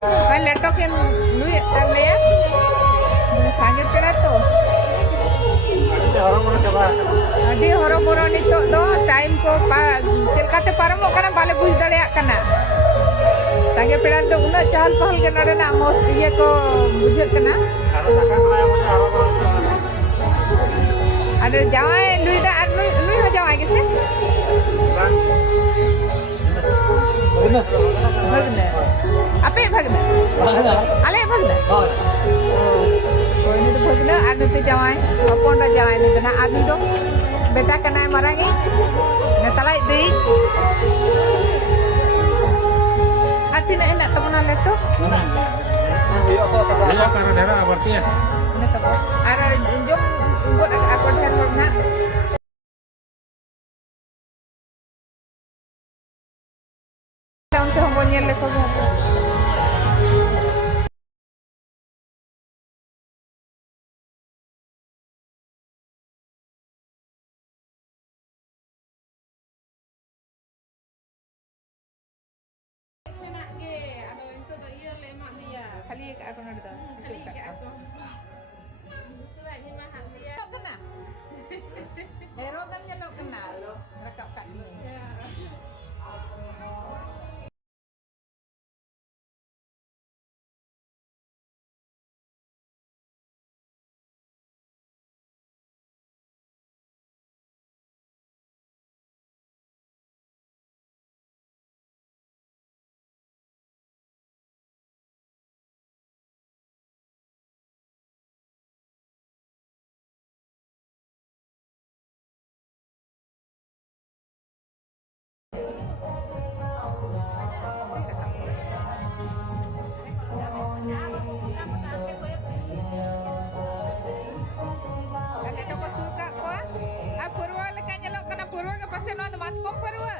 Leto que Luis Tarlea, sangat pera to. Adi horo-horo nitok do time ko chelkate paramok kana bale buj dareyak kana. Sangat pera do una chahal pahal ke nore na mos iye ko bujhak kana. Ada jawai Luis da Luis ho jawai ke se? Bhagna. Ape bhagna? Ale bhagna? Oh ini tu bhagna anu tu jawai. Apon ra jawai ni tu na anu do. Beta kana marangi. Natalai di. Arti na enak temenan leto. Iya karena daerah berarti ya. Ini tabo. Ara jom nggot aku hen warna. Untuk hongkongnya leto. Kali aku nak dah. Kali aku. Surat ni mahal dia. Kena. Hero kan nyelok kena. Rekap kat ni. Purwa ke pasal no ada matkom purwa.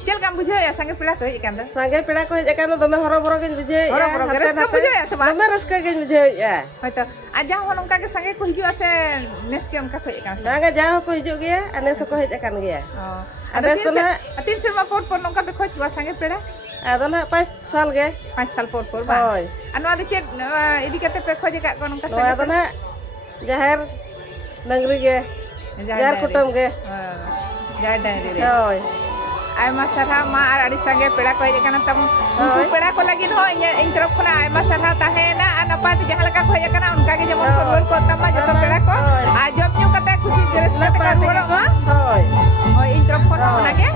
Cel kam bujho ya sange pira ko ikan dah. Sange pira ko ikan dome horo-boro ge bujhe ya. Horo-boro raska bujho ya sama. Dome raska ge bujhe ya. Hoito aja hon onka ke sange ko hiju ase nes ke onka ko ikan. Sange jauh ko hiju ge anes ko hej akan ge. Oh. Ada tin serma por nongka be khoj wa sange pira. Ada na 5 sal ge. 5 sal por ba. Hoi. Anu ada chet idi kate pe khoj ka ko nongka sange. Ada na jahar nangri ge. Jahar kutom ge. Jahar dangri ge. Hoi. Aima sarha ma ar adi sange peda ko hej kana tam unku peda ko lagi ho in तरफ khona aima sarha tahena anapa ti jahan leka ko hej kana unka ge jemon korban ko tama joto peda ko a job nyu kata khushi jeres kata ka rulo ma hoi hoi in तरफ khona ona ge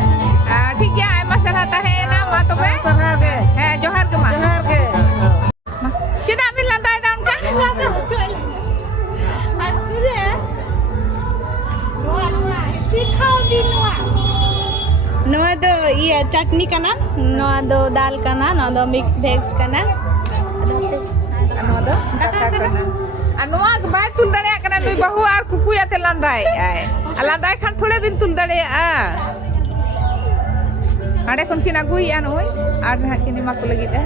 ठीक gya aima sarha tahena ma tobe sarha ge he johar ge ma johar ge chida bin landai da unka Artinya, nuan, tikau di nuan. Noa do iya chutney kana, noa do dal kana, noa do mix veg kana. anu do daka kana anu ag bai tul dare kana nui bahu ar kuku ya te landai ai landai khan thole bin tul dare a ade kon kin agui anu ar na kini maku lagi da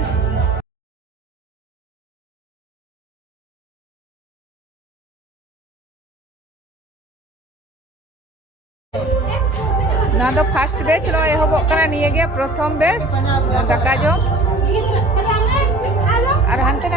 na do first batch no ehobok kana niye ge prothom batch daka jom ar hante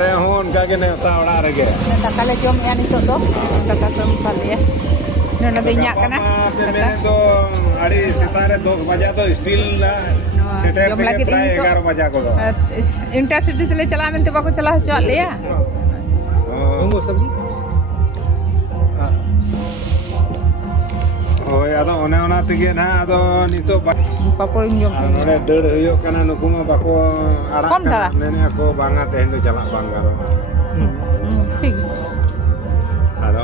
ᱱᱚᱰᱮ ᱦᱚᱸ ᱚᱱᱠᱟ ᱜᱮ ᱱᱮᱣᱛᱟ ᱚᱲᱟᱜ ᱨᱮᱜᱮ Daka le jom ya nito do. Daka ko kali ya. Nona do inya kana. ᱟᱯᱮ ᱢᱮᱱᱮᱫ ᱫᱚ ᱟᱹᱰᱤ ᱥᱮᱛᱟᱜ ᱨᱮ 10 ᱵᱟᱡᱟ ᱫᱚ ᱥᱴᱤᱞ ᱥᱮᱴᱮᱨ jom ᱛᱮᱜᱮ lagi ᱯᱨᱟᱭ ini 11 ᱵᱟᱡᱟ ᱠᱚᱫᱚ Intercity tele chala mente bako chala hocho le ya. Tunggu sabji. ᱦᱳᱭ ᱟᱫᱚ ᱚᱱᱮ ᱚᱱᱟ ᱛᱮᱜᱮ ᱱᱟᱦᱟᱜ ᱟᱫᱚ ᱱᱤᱛᱚᱜ Papo jom. ᱱᱚᱰᱮ ᱫᱟᱹᱲ ᱦᱩᱭᱩᱜ ᱠᱟᱱᱟ ᱱᱩᱠᱩ ᱢᱟ ᱵᱟᱠᱚ ᱟᱲᱟᱜ ᱠᱚᱢ ᱠᱟᱱᱟ ᱫᱷᱟᱨᱟ? ᱢᱮᱱᱮᱜᱼᱟ ᱠᱚ ᱵᱟᱝᱟ ᱛᱮᱦᱮᱧ ᱫᱚ ᱪᱟᱞᱟᱜ ᱵᱟᱝ ᱜᱟᱱᱚᱜᱼᱟ ঠিক. ᱟᱫᱚ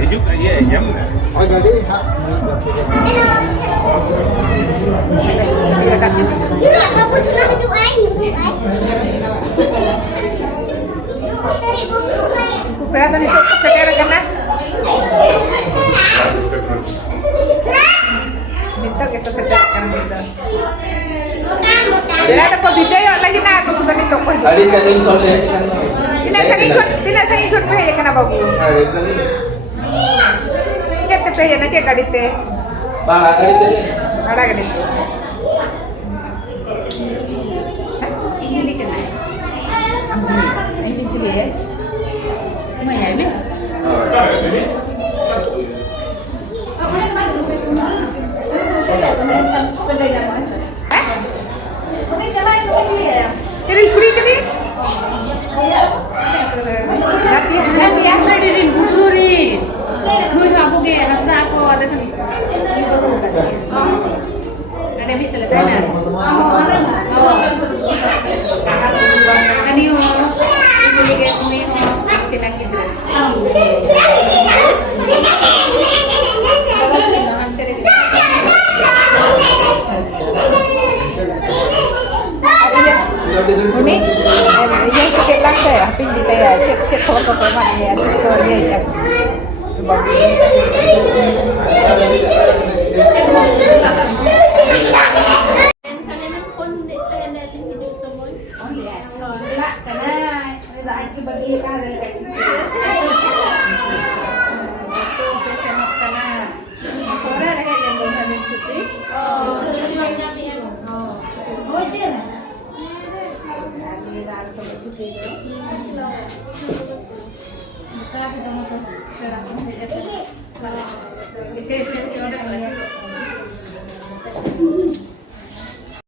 ᱦᱤᱡᱩᱜ ᱤᱭᱟᱹ ᱧᱟᱢ ᱱᱟ Oh jadi hak. Kupera to nito sekera kana. Nito kita sekera kana nito. Ya ada ko video lagi na ako ko nito ko. Hari tadi soleh kan. Tina sa ikot pa ya kana babu. Kete pe ya na che gadite. Bala kali tadi. Ada gadite. Ini kana. Ini chile ya. Semua ya ini. Kiri kiri kiri. Nanti Saya dirin busurin. Gue mampu ke rasa aku ada kan. Itu bukan. Ada betul ada. Ani ho. Ini lagi kami ho. Kita kita. Ini ini pakai tangga ya, pinggir ya, cek kalau pertama ya, terus kalau dia ya. Ini